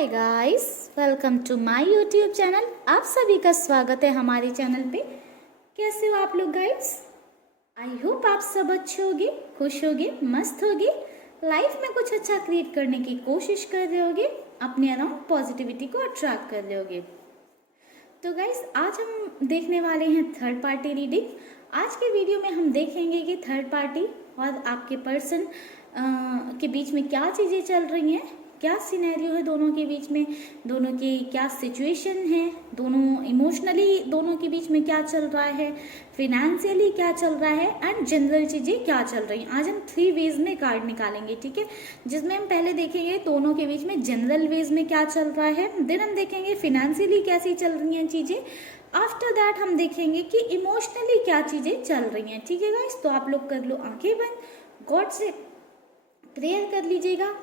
Hi guys, welcome to my YouTube channel. आप सभी का स्वागत है हमारे चैनल पे। कैसे हो आप लोग गाइस? आई होप आप सब अच्छे होगे, खुश होगे, मस्त होगे, लाइफ में कुछ अच्छा क्रिएट करने की कोशिश कर रहे होगे, अपने अराउंड पॉजिटिविटी को अट्रैक्ट कर रहे होगे। तो गाइस, आज हम देखने वाले हैं थर्ड पार्टी रीडिंग। आज के वीडियो में हम देखेंगे कि थर्ड पार्टी और आपके पर्सन के बीच में क्या चीज़ें चल रही हैं, क्या सिनेरियो है दोनों के बीच में, दोनों की क्या सिचुएशन है, दोनों इमोशनली दोनों के बीच में क्या चल रहा है, फिनेंशियली क्या चल रहा है एंड जनरल चीज़ें क्या चल रही हैं। आज हम 3 वेज में कार्ड निकालेंगे, ठीक है, जिसमें हम पहले देखेंगे दोनों के बीच में जनरल वेज में क्या चल रहा है, देन हम देखेंगे फिनेंशियली कैसी चल रही हैं चीज़ें, आफ्टर दैट हम देखेंगे कि इमोशनली क्या चीज़ें चल रही हैं। ठीक है गाइस, तो आप लोग कर लो आंखें बंद, गॉड से प्रेयर कर लीजिएगा,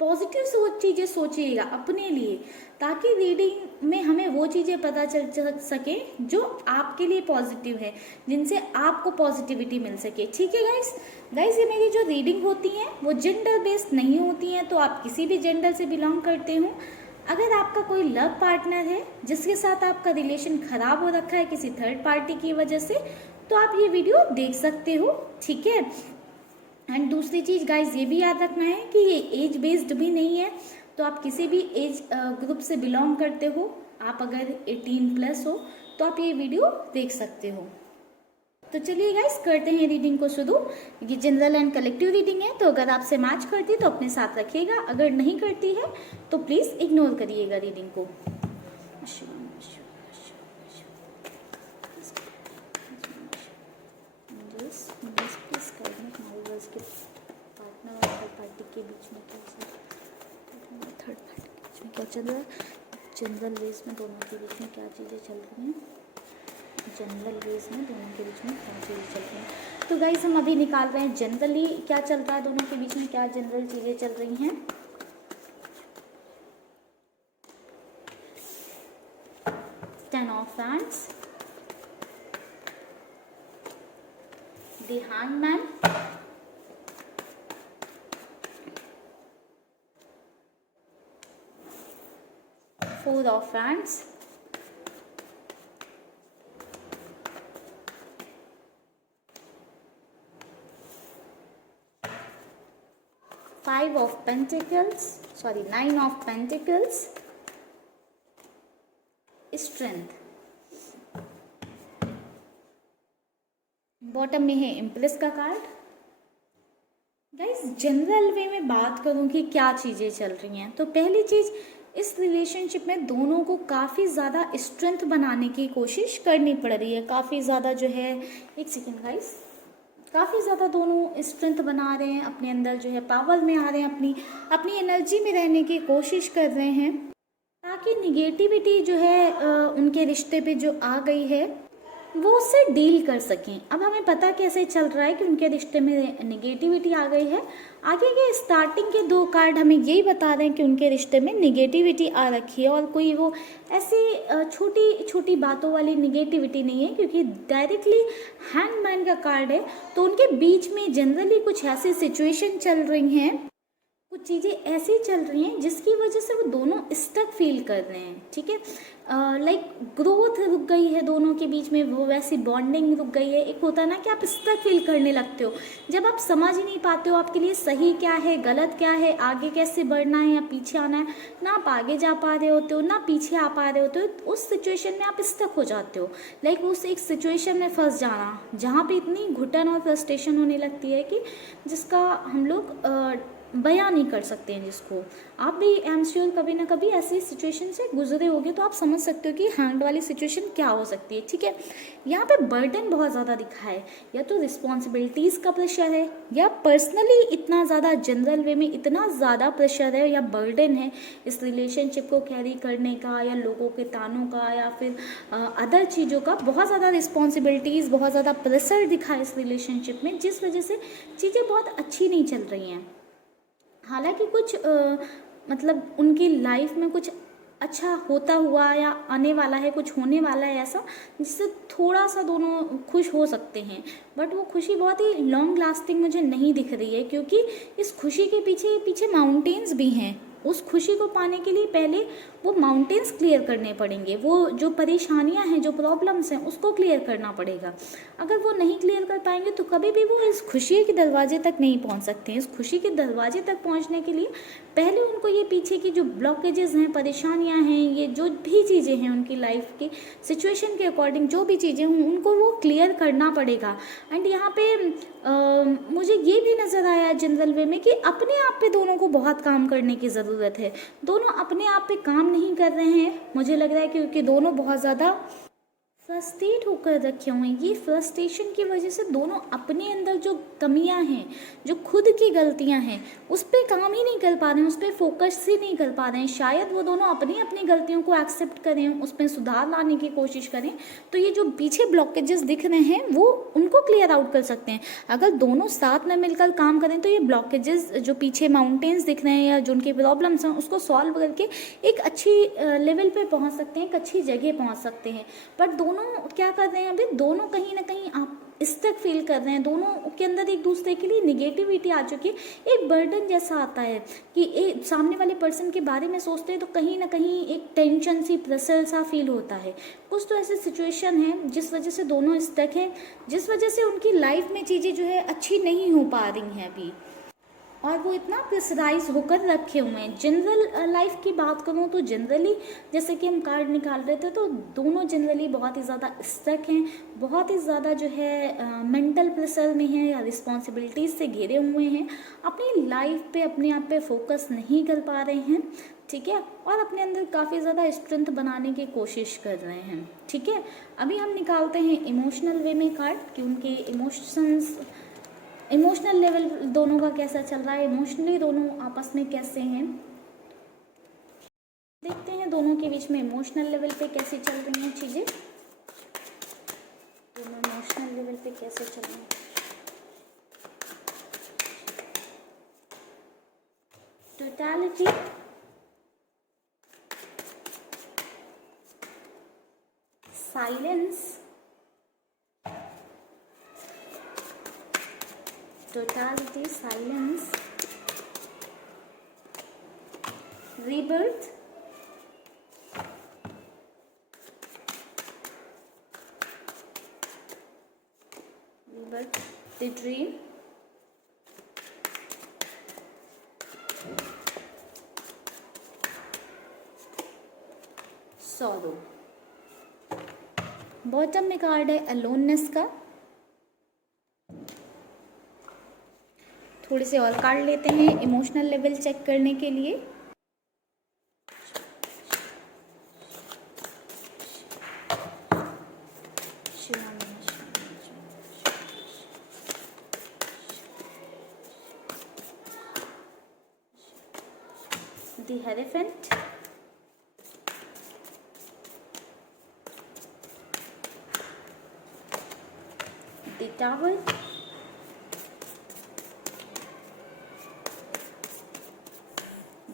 पॉजिटिव चीज़ें सोचिएगा अपने लिए, ताकि रीडिंग में हमें वो चीज़ें पता चल सके जो आपके लिए पॉजिटिव है, जिनसे आपको पॉजिटिविटी मिल सके। ठीक है गाइस, ये मेरी जो रीडिंग होती हैं वो जेंडर बेस्ड नहीं होती हैं, तो आप किसी भी जेंडर से बिलोंग करते हो। अगर आपका कोई लव पार्टनर है जिसके साथ आपका रिलेशन खराब हो रखा है किसी थर्ड पार्टी की वजह से, तो आप ये वीडियो देख सकते हो। ठीक है, एंड दूसरी चीज़ गाइज ये भी याद रखना है कि ये एज बेस्ड भी नहीं है, तो आप किसी भी एज ग्रुप से बिलोंग करते हो, आप अगर 18+ हो तो आप ये वीडियो देख सकते हो। तो चलिए गाइज करते हैं रीडिंग को शुरू। ये जनरल एंड कलेक्टिव रीडिंग है, तो अगर आपसे मैच करती है तो अपने साथ रखिएगा, अगर नहीं करती है तो प्लीज़ इग्नोर करिएगा रीडिंग को। के बीच में थर्ड पार्टी के बीच में क्या चल रहा है, जनरल वेज में दोनों के बीच में क्या चीज़ें चल रही हैं, जनरल वेज में दोनों के बीच में क्या चीज़ें चल रही हैं। तो गाइस हम अभी निकाल रहे हैं जनरली क्या चल रहा है दोनों के बीच में, क्या जनरल चीज़ें चल रही हैं। Ten of hands, the hangman, Four of Wands, Five of Pentacles, Nine of Pentacles, Strength। Bottom में है इम्प्रेस का कार्ड। गाइस जनरल वे में बात करूं कि क्या चीज़ें चल रही हैं, तो पहली चीज़, इस रिलेशनशिप में दोनों को काफ़ी ज़्यादा स्ट्रेंथ बनाने की कोशिश करनी पड़ रही है, काफ़ी ज़्यादा जो है, एक सेकेंड गाइस, काफ़ी ज़्यादा दोनों स्ट्रेंथ बना रहे हैं, अपने अंदर जो है पावर में आ रहे हैं, अपनी एनर्जी में रहने की कोशिश कर रहे हैं, ताकि निगेटिविटी जो है उनके रिश्ते पे जो आ गई है वो उससे डील कर सकें। अब हमें पता कैसे चल रहा है कि उनके रिश्ते में निगेटिविटी आ गई है। आगे के स्टार्टिंग के 2 कार्ड हमें यही बता रहे हैं कि उनके रिश्ते में निगेटिविटी आ रखी है, और कोई वो ऐसी छोटी छोटी बातों वाली निगेटिविटी नहीं है, क्योंकि डायरेक्टली हैंगमैन का कार्ड है। तो उनके बीच में जनरली कुछ ऐसी सिचुएशन चल रही हैं, कुछ चीज़ें ऐसी चल रही हैं जिसकी वजह से वो दोनों स्टक फील कर रहे हैं। ठीक है, लाइक ग्रोथ रुक गई है दोनों के बीच में, वो वैसी बॉन्डिंग रुक गई है। एक होता है ना कि आप स्टक फील करने लगते हो जब आप समझ ही नहीं पाते हो आपके लिए सही क्या है, गलत क्या है, आगे कैसे बढ़ना है या पीछे आना है, ना आप आगे जा पा रहे होते हो ना पीछे आ पा रहे होते हो। उस सिचुएशन में आप स्टक हो जाते हो, लाइक उस एक सिचुएशन में फंस जाना जहाँ पे इतनी घुटन और फ्रस्ट्रेशन होने लगती है कि जिसका हम लोग बयां नहीं कर सकते हैं, जिसको आप भी आई एम श्योर कभी ना कभी ऐसी सिचुएशन से गुजरे होगे, तो आप समझ सकते हो कि हैंड वाली सिचुएशन क्या हो सकती है। ठीक है, यहाँ पे बर्डन बहुत ज़्यादा दिखा है, या तो रिस्पॉन्सिबिलिटीज़ का प्रेशर है, या पर्सनली इतना ज़्यादा जनरल वे में इतना ज़्यादा प्रेशर है या बर्डन है इस रिलेशनशिप को कैरी करने का, या लोगों के तानों का, या फिर अदर चीज़ों का, बहुत ज़्यादा रिस्पॉन्सिबिलिटीज़, बहुत ज़्यादा प्रेशर दिखा है इस रिलेशनशिप में, जिस वजह से चीज़ें बहुत अच्छी नहीं चल रही हैं। हालांकि कुछ मतलब उनकी लाइफ में कुछ अच्छा होता हुआ या आने वाला है, कुछ होने वाला है ऐसा जिससे थोड़ा सा दोनों खुश हो सकते हैं, बट वो खुशी बहुत ही लॉन्ग लास्टिंग मुझे नहीं दिख रही है, क्योंकि इस खुशी के पीछे माउंटेन्स भी हैं। उस खुशी को पाने के लिए पहले वो माउंटेन्स क्लियर करने पड़ेंगे, वो जो परेशानियां हैं, जो प्रॉब्लम्स हैं, उसको क्लियर करना पड़ेगा। अगर वो नहीं क्लियर कर पाएंगे तो कभी भी वो इस खुशी के दरवाजे तक नहीं पहुंच सकते हैं। इस खुशी के दरवाजे तक पहुंचने के लिए पहले उनको ये पीछे की जो ब्लॉकेजेस हैं, परेशानियां हैं, ये जो भी चीज़ें हैं उनकी लाइफ की सिचुएशन के अकॉर्डिंग जो भी चीज़ें हों उनको वो क्लियर करना पड़ेगा। एंड यहाँ पे मुझे ये भी नज़र आया जनरल वे में कि अपने आप पे दोनों को बहुत काम करने की ज़रूरत है। दोनों अपने आप पे काम नहीं कर रहे हैं, मुझे लग रहा है, क्योंकि दोनों बहुत ज़्यादा फ्रस्ट्रेट होकर रखे हुए हैं। ये फ्रस्ट्रेशन की वजह से दोनों अपने अंदर जो कमियां हैं, जो खुद की गलतियां हैं, उस पर काम ही नहीं कर पा रहे हैं, उस पर फोकस ही नहीं कर पा रहे हैं। शायद वो दोनों अपनी अपनी गलतियों को एक्सेप्ट करें, उसमें सुधार लाने की कोशिश करें, तो ये जो पीछे ब्लॉकेजेस दिख रहे हैं वो उनको क्लियर आउट कर सकते हैं। अगर दोनों साथ में मिलकर काम करें तो ये ब्लॉकेजेस, जो पीछे माउंटेन्स दिख रहे हैं या जो उनकी प्रॉब्लम्स हैं, उसको सॉल्व करके एक अच्छी लेवल पे पहुंच सकते हैं, एक अच्छी जगह पहुंच सकते हैं। बट दोनों क्या कर रहे हैं, अभी दोनों कहीं ना कहीं आप स्टक फील कर रहे हैं, दोनों के अंदर एक दूसरे के लिए निगेटिविटी आ चुकी है, एक बर्डन जैसा आता है कि एक सामने वाले पर्सन के बारे में सोचते हैं तो कहीं ना कहीं एक टेंशन सी, प्रेशर सा फील होता है। कुछ तो ऐसे सिचुएशन है जिस वजह से दोनों स्टक हैं, जिस वजह से उनकी लाइफ में चीज़ें जो है अच्छी नहीं हो पा रही हैं अभी, और वो इतना प्रेशराइज होकर रखे हुए हैं। जनरल लाइफ की बात करूँ तो जनरली जैसे कि हम कार्ड निकाल रहे थे तो दोनों जनरली बहुत ही ज़्यादा स्टक हैं, बहुत ही ज़्यादा जो है मेंटल प्रेशर में हैं या रिस्पॉन्सिबिलिटीज़ से घिरे हुए हैं, अपनी लाइफ पे, अपने आप पे फोकस नहीं कर पा रहे हैं, ठीक है, और अपने अंदर काफ़ी ज़्यादा स्ट्रेंथ बनाने की कोशिश कर रहे हैं, ठीक है। अभी हम निकालते हैं इमोशनल वे में कार्ड कि उनके इमोशनल लेवल दोनों का कैसा चल रहा है, इमोशनली दोनों आपस में कैसे हैं। देखते हैं दोनों के बीच में इमोशनल लेवल पे कैसे चल रही हैं चीज़ें, दोनों इमोशनल लेवल पे कैसे चल रही हैं। Totality, silence, totality, silence, rebirth, the dream, sorrow। Bottom में कार्ड है अलोननेस का। थोड़े से और कार्ड लेते हैं इमोशनल लेवल चेक करने के लिए। The Hierophant, the Tower,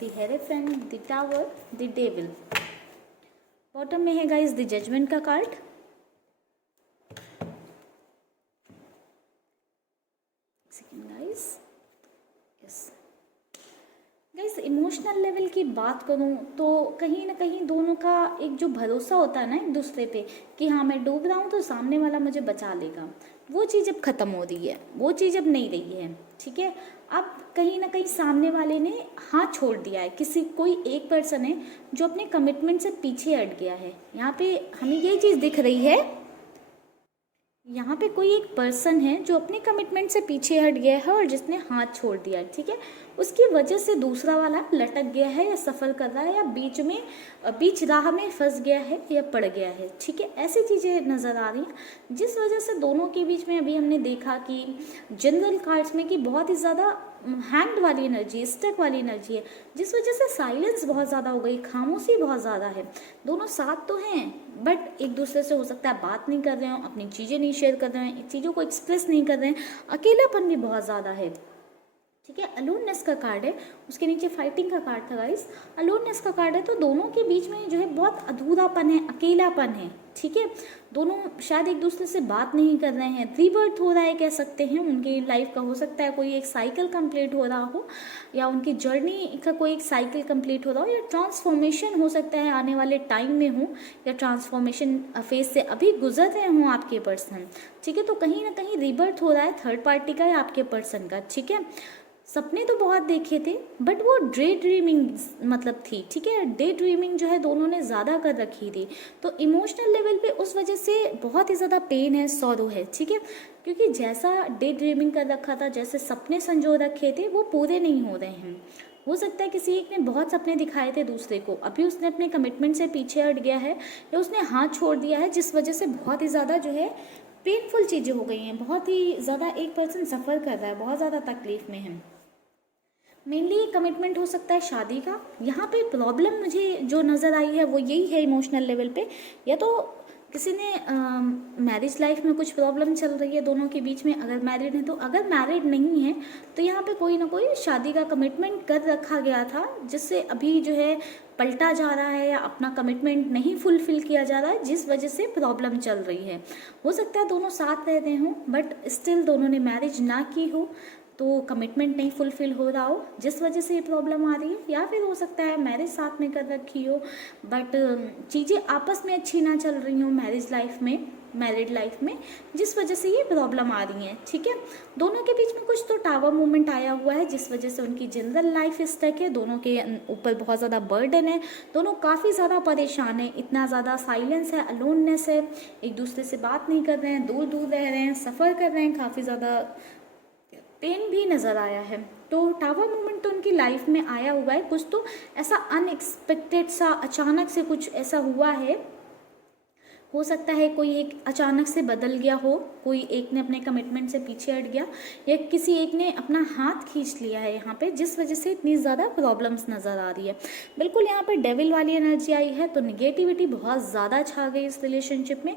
the Hierophant, the Tower, the Devil। Bottom में है गाइस द जजमेंट का कार्ड। गाइस इमोशनल लेवल की बात करूं तो कहीं ना कहीं दोनों का एक जो भरोसा होता है ना एक दूसरे पे कि हाँ मैं डूब रहा हूँ तो सामने वाला मुझे बचा लेगा, वो चीज़ अब ख़त्म हो रही है, वो चीज़ अब नहीं रही है, ठीक है। अब कहीं ना कहीं सामने वाले ने हाथ छोड़ दिया है, कोई एक पर्सन है जो अपने कमिटमेंट से पीछे हट गया है। यहाँ पे हमें ये चीज़ दिख रही है, यहाँ पे कोई एक पर्सन है जो अपने कमिटमेंट से पीछे हट गया है और जिसने हाथ छोड़ दिया है, ठीक है। उसकी वजह से दूसरा वाला लटक गया है या सफ़र कर रहा है या बीच राह में फंस गया है या पड़ गया है, ठीक है। ऐसी चीज़ें नज़र आ रही हैं जिस वजह से दोनों के बीच में अभी हमने देखा कि जनरल कार्ड्स में कि बहुत ही ज़्यादा हैंग्ड वाली एनर्जी, स्टक वाली एनर्जी है, जिस वजह से साइलेंस बहुत ज़्यादा हो गई, खामोशी बहुत ज़्यादा है। दोनों साथ तो हैं बट एक दूसरे से हो सकता है बात नहीं कर रहे हो, अपनी चीज़ें नहीं शेयर कर रहे हैं, चीज़ों को एक्सप्रेस नहीं कर रहे हैं, अकेलापन भी बहुत ज़्यादा है। ठीक है। अलोननेस का कार्ड है, उसके नीचे फाइटिंग का कार्ड था गाइस। अलोननेस का कार्ड है, तो दोनों के बीच में जो है बहुत अधूरापन है, अकेलापन है। ठीक है, दोनों शायद एक दूसरे से बात नहीं कर रहे हैं, रीबर्थ हो रहा है कह सकते हैं उनकी लाइफ का। हो सकता है कोई एक साइकिल कंप्लीट हो रहा हो, या उनकी जर्नी का कोई एक साइकिल कंप्लीट हो रहा हो, या ट्रांसफॉर्मेशन हो सकता है आने वाले टाइम में हो, या ट्रांसफॉर्मेशन फेज से अभी गुजर रहे हों आपके पर्सन। ठीक है, तो कहीं ना कहीं रीबर्थ हो रहा है थर्ड पार्टी का या आपके पर्सन का। ठीक है, सपने तो बहुत देखे थे, बट वो डे ड्रीमिंग मतलब थी। ठीक है, डे ड्रीमिंग जो है दोनों ने ज़्यादा कर रखी थी, तो इमोशनल लेवल पे उस वजह से बहुत ही ज़्यादा पेन है, सॉरो है। ठीक है, क्योंकि जैसा डे ड्रीमिंग कर रखा था, जैसे सपने संजो रखे थे, वो पूरे नहीं हो रहे हैं। हो सकता है किसी एक ने बहुत सपने दिखाए थे दूसरे को, अभी उसने अपने कमिटमेंट से पीछे हट गया है, या उसने हाथ छोड़ दिया है, जिस वजह से बहुत ही ज़्यादा जो है पेनफुल चीज़ें हो गई हैं। बहुत ही ज़्यादा एक पर्सन सफ़र कर रहा है, बहुत ज़्यादा तकलीफ में है। मेनली कमिटमेंट हो सकता है शादी का। यहाँ पे प्रॉब्लम मुझे जो नज़र आई है वो यही है इमोशनल लेवल पे, या तो किसी ने मैरिज लाइफ में कुछ प्रॉब्लम चल रही है दोनों के बीच में, अगर मैरिड है तो। अगर मैरिड नहीं है तो यहाँ पे कोई ना कोई शादी का कमिटमेंट कर रखा गया था, जिससे अभी जो है पलटा जा रहा है, या अपना कमिटमेंट नहीं फुलफिल किया जा रहा है, जिस वजह से प्रॉब्लम चल रही है। हो सकता है दोनों साथ रह रहे हों, बट स्टिल दोनों ने मैरिज ना की हो, तो कमिटमेंट नहीं फुलफिल हो रहा हो, जिस वजह से ये प्रॉब्लम आ रही है। या फिर हो सकता है मैरिज साथ में कर रखी हो, बट चीज़ें आपस में अच्छी ना चल रही हो मैरिज लाइफ में, मैरिड लाइफ में, जिस वजह से ये प्रॉब्लम आ रही है। ठीक है, दोनों के बीच में कुछ तो टावर मूवमेंट आया हुआ है, जिस वजह से उनकी जनरल लाइफ स्टक है, दोनों के ऊपर बहुत ज़्यादा बर्डन है, दोनों काफ़ी ज़्यादा परेशान है, इतना ज़्यादा साइलेंस है, अलोननेस है, एक दूसरे से बात नहीं कर रहे हैं, दूर दूर रह रहे हैं, सफ़र कर रहे हैं, काफ़ी ज़्यादा पेन भी नज़र आया है। तो टावर मूवमेंट तो उनकी लाइफ में आया हुआ है, कुछ तो ऐसा अनएक्सपेक्टेड सा अचानक से कुछ ऐसा हुआ है। हो सकता है कोई एक अचानक से बदल गया हो, कोई एक ने अपने कमिटमेंट से पीछे हट गया, या किसी एक ने अपना हाथ खींच लिया है यहाँ पे, जिस वजह से इतनी ज़्यादा प्रॉब्लम्स नज़र आ रही है। बिल्कुल यहाँ पे डेविल वाली एनर्जी आई है, तो निगेटिविटी बहुत ज़्यादा छा गई इस रिलेशनशिप में।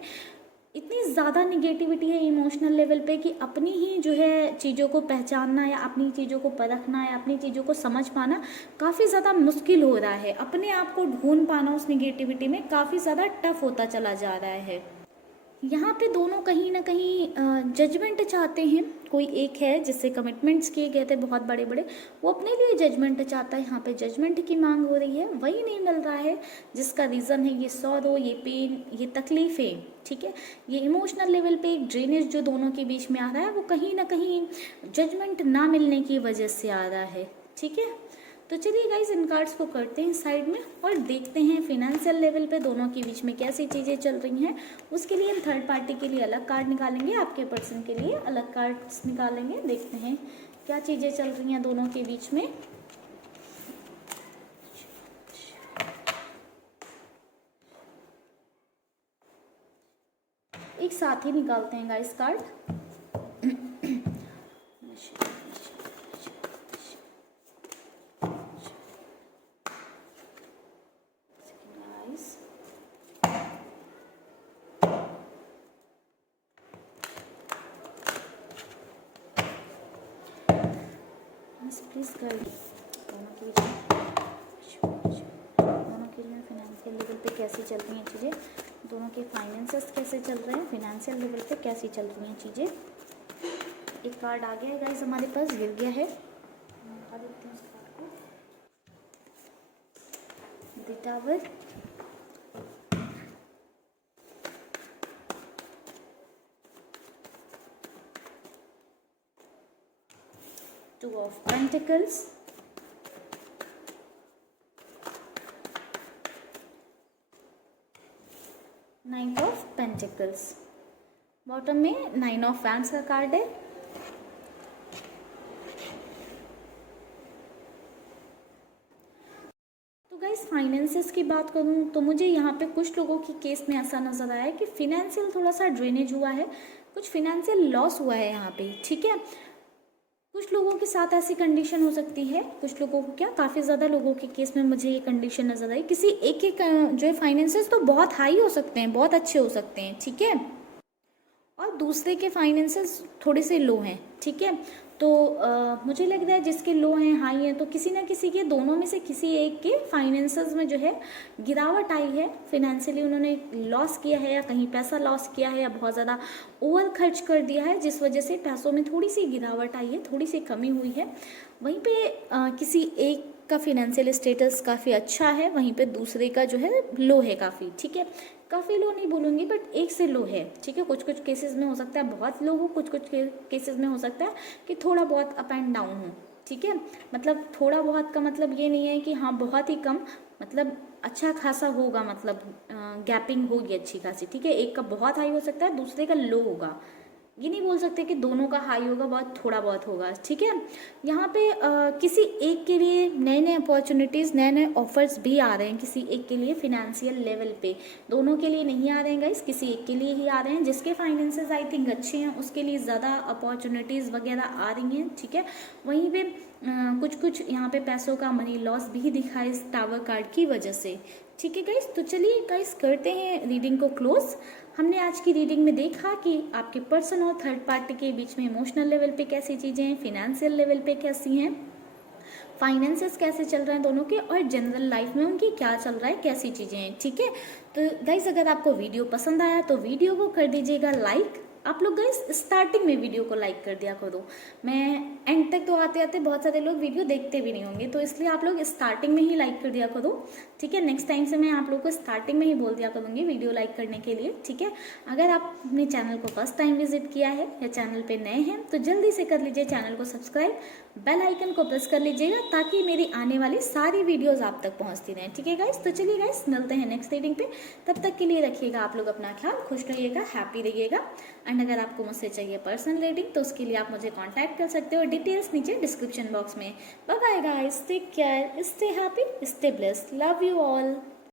इतनी ज़्यादा निगेटिविटी है इमोशनल लेवल पे कि अपनी ही जो है चीज़ों को पहचानना, या अपनी चीज़ों को परखना, या अपनी चीज़ों को समझ पाना काफ़ी ज़्यादा मुश्किल हो रहा है। अपने आप को ढूंढ पाना उस निगेटिविटी में काफ़ी ज़्यादा टफ होता चला जा रहा है। यहाँ पे दोनों कहीं ना कहीं जजमेंट चाहते हैं। कोई एक है जिससे कमिटमेंट्स किए गए थे बहुत बड़े बड़े, वो अपने लिए जजमेंट चाहता है। यहाँ पे जजमेंट की मांग हो रही है, वही नहीं मिल रहा है, जिसका रीज़न है ये सॉरो, ये पेन, ये तकलीफ़ें। ठीक है, ये इमोशनल लेवल पे एक ड्रेनेज जो दोनों के बीच में आ रहा है, वो कहीं ना कहीं जजमेंट ना मिलने की वजह से आ रहा है। ठीक है, तो चलिए गाइज इन कार्ड्स को करते हैं साइड में, और देखते हैं फिनेंशियल लेवल पे दोनों के बीच में कैसी चीज़ें चल रही हैं। उसके लिए हम थर्ड पार्टी के लिए अलग कार्ड निकालेंगे, आपके पर्सन के लिए अलग कार्ड्स निकालेंगे। देखते हैं क्या चीज़ें चल रही हैं दोनों के बीच में। एक साथ ही निकालते हैं गाइस कार्ड। प्लीज कर दोनों के बीच में फाइनेंशियल लेवल पे कैसी चल रही हैं चीज़ें, दोनों के फाइनेंसेस कैसे चल रहे हैं, फाइनेंशियल लेवल पे कैसी चल रही हैं चीज़ें। एक कार्ड आ गया है गाइस, हमारे पास गिर गया है, हटा देते हैं उस कार्ड को। The tower, Two of Pentacles, Nine of Pentacles, bottom में नाइन ऑफ फैंस का कार्ड है। तो गाइस फाइनेंसेस की बात करूं तो मुझे यहाँ पे कुछ लोगों की केस में ऐसा नज़र आया है कि फिनेंशियल थोड़ा सा ड्रेनेज हुआ है, कुछ फिनेंशियल लॉस हुआ है यहाँ पे। ठीक है, कुछ लोगों के साथ ऐसी कंडीशन हो सकती है, कुछ लोगों को क्या, काफ़ी ज़्यादा लोगों के केस में मुझे ये कंडीशन नज़र आई। किसी एक जो है फाइनेंसेस तो बहुत हाई हो सकते हैं, बहुत अच्छे हो सकते हैं। ठीक है, और दूसरे के फाइनेंसेस थोड़े से लो हैं। ठीक है, तो मुझे लग रहा है जिसके लो हैं हाई हैं, तो किसी ना किसी के, दोनों में से किसी एक के फाइनेंसेस में जो है गिरावट आई है, फिनेंशियली उन्होंने लॉस किया है या कहीं पैसा लॉस किया है या बहुत ज़्यादा ओवर खर्च कर दिया है, जिस वजह से पैसों में थोड़ी सी गिरावट आई है, थोड़ी सी कमी हुई है। वहीं पे किसी एक का फिनेंशियल स्टेटस काफ़ी अच्छा है, वहीं पे दूसरे का जो है लो है काफ़ी, ठीक है, काफ़ी लो नहीं बोलूँगी बट एक से लो है, ठीक है। कुछ कुछ केसेस में हो सकता है बहुत लो हो, कुछ कुछ केसेस में हो सकता है कि थोड़ा बहुत अप एंड डाउन हो, ठीक है। मतलब थोड़ा बहुत का मतलब ये नहीं है कि हाँ बहुत ही कम, मतलब अच्छा खासा होगा, मतलब गैपिंग होगी अच्छी खासी, ठीक है। एक का बहुत हाई हो सकता है, दूसरे का लो होगा, ये नहीं बोल सकते कि दोनों का हाई होगा, बहुत थोड़ा बहुत होगा, ठीक है। यहाँ पे किसी एक के लिए नए नए अपॉर्चुनिटीज़, नए नए ऑफर्स भी आ रहे हैं, किसी एक के लिए फिनेंशियल लेवल पे, दोनों के लिए नहीं आ रहे हैं गाइस, किसी एक के लिए ही आ रहे हैं। जिसके फाइनेंसेस आई थिंक अच्छे हैं उसके लिए ज़्यादा अपॉर्चुनिटीज़ वगैरह आ रही हैं, ठीक है। वहीं पे कुछ कुछ यहाँ पे पैसों का मनी लॉस भी दिखा है इस टावर कार्ड की वजह से, ठीक है गाइस। तो चलिए गाइस करते हैं रीडिंग को क्लोज। हमने आज की रीडिंग में देखा कि आपके पर्सन और थर्ड पार्टी के बीच में इमोशनल लेवल पे कैसी चीज़ें हैं, फिनेंशियल लेवल पे कैसी हैं, फाइनेंसेस कैसे चल रहे हैं दोनों के, और जनरल लाइफ में उनकी क्या चल रहा है, कैसी चीज़ें हैं, ठीक है। तो गाइस अगर आपको वीडियो पसंद आया तो वीडियो को कर दीजिएगा लाइक। आप लोग गाइस स्टार्टिंग में वीडियो को लाइक कर दिया करो, मैं एंड तक तो आते आते बहुत सारे लोग वीडियो देखते भी नहीं होंगे, तो इसलिए आप लोग स्टार्टिंग में ही लाइक कर दिया करो, ठीक है। नेक्स्ट टाइम से मैं आप लोग को स्टार्टिंग में ही बोल दिया करूँगी वीडियो लाइक करने के लिए, ठीक है। अगर आपने चैनल को फर्स्ट टाइम विजिट किया है या चैनल पे नए हैं तो जल्दी से कर लीजिए चैनल को सब्सक्राइब, बेल आइकन को प्रेस कर लीजिएगा ताकि मेरी आने वाली सारी वीडियोस आप तक पहुंचती रहें, ठीक है गाइस। तो चलिए गाइस मिलते हैं नेक्स्ट रीडिंग पे, तब तक के लिए रखिएगा आप लोग अपना ख्याल, खुश रहिएगा, हैप्पी रहिएगा। एंड अगर आपको मुझसे चाहिए पर्सनल रीडिंग तो उसके लिए आप मुझे कॉन्टैक्ट कर सकते हो, डिटेल्स नीचे डिस्क्रिप्शन बॉक्स में। Bye bye guys, take care, stay happy, stay blessed, love you all.